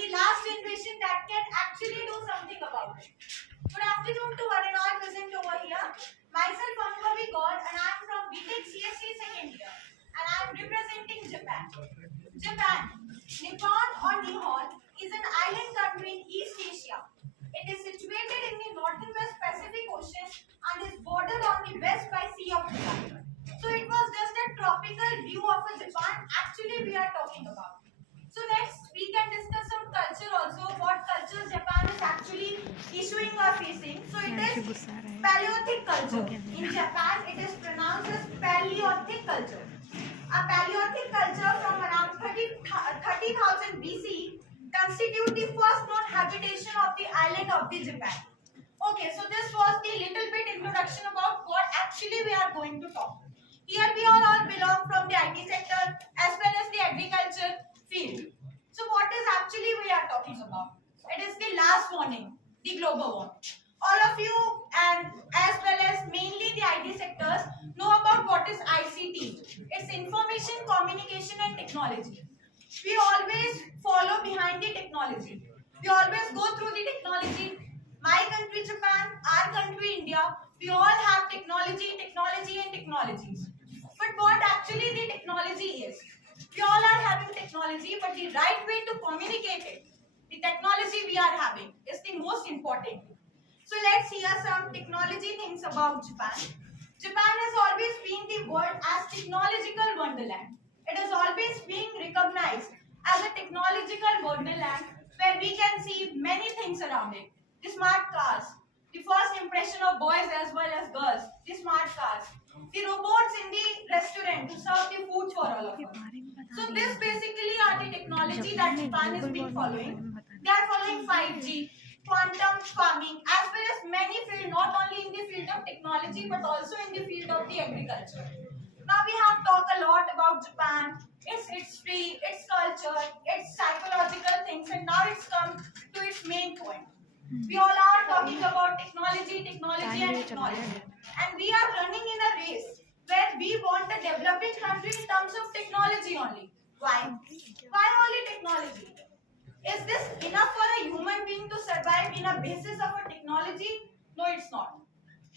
the last generation that can actually do something about it. Good afternoon to one and all present over here. Myself Anubhavi Gaur and I am from BTech CSC second year and I am representing Japan. Japan, Nippon or Nihon, is an island country in East Asia. It is situated in the northern West Pacific Ocean and is bordered on the west by Sea of Japan. So it was just a tropical view of a Japan actually we are talking about. So next we can discuss some culture also, what cultures Japan is actually issuing or facing. So it is Paleolithic culture. In Japan it is pronounced as Paleolithic culture. A Paleolithic culture from around 30,000 BC constitute the first known habitation of the island of the Japan. Okay, so this was the little bit introduction about what actually we are going to talk. Here we all belong from the IT sector as well as the agriculture field. So what is actually we are talking about? It is the last warning, the global warming. All of you and as well as mainly the IT sectors know about what is ICT. It's information, communication and technology. We always follow behind the technology. We always go through the technology. My country Japan, our country India, we all have technology and technologies. But what actually the technology is? We all are having technology, but the right way to communicate it, the technology we are having, is the most important. So let's hear some technology things about Japan. Japan has always been the world as technological wonderland. It has always been recognized as a technological wonderland where we can see many things around it. The smart cars, the first impression of boys as well as girls, the smart cars, the robots in the restaurant to serve the food for all of us. So this basically are the technology that Japan has been following. They are following 5G, quantum farming, as well as many fields, not only in the field of technology but also in the field of the agriculture. Now we have talked a lot about Japan, its history, its culture, its psychological things, and now it's come to its main point. We all are talking about technology and technology. And we are running in a race where we want a developing country in terms of technology only. Why? Why only technology? Is this enough for a human being to survive in a basis of a technology? No, it's not.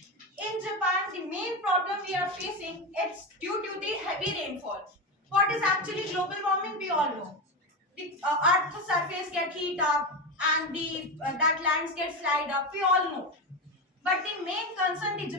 In Japan, the main problem we are facing is due to the heavy rainfall. What is actually global warming? We all know. The Earth's surface get heat up and the that lands get slide up. We all know. But the main concern the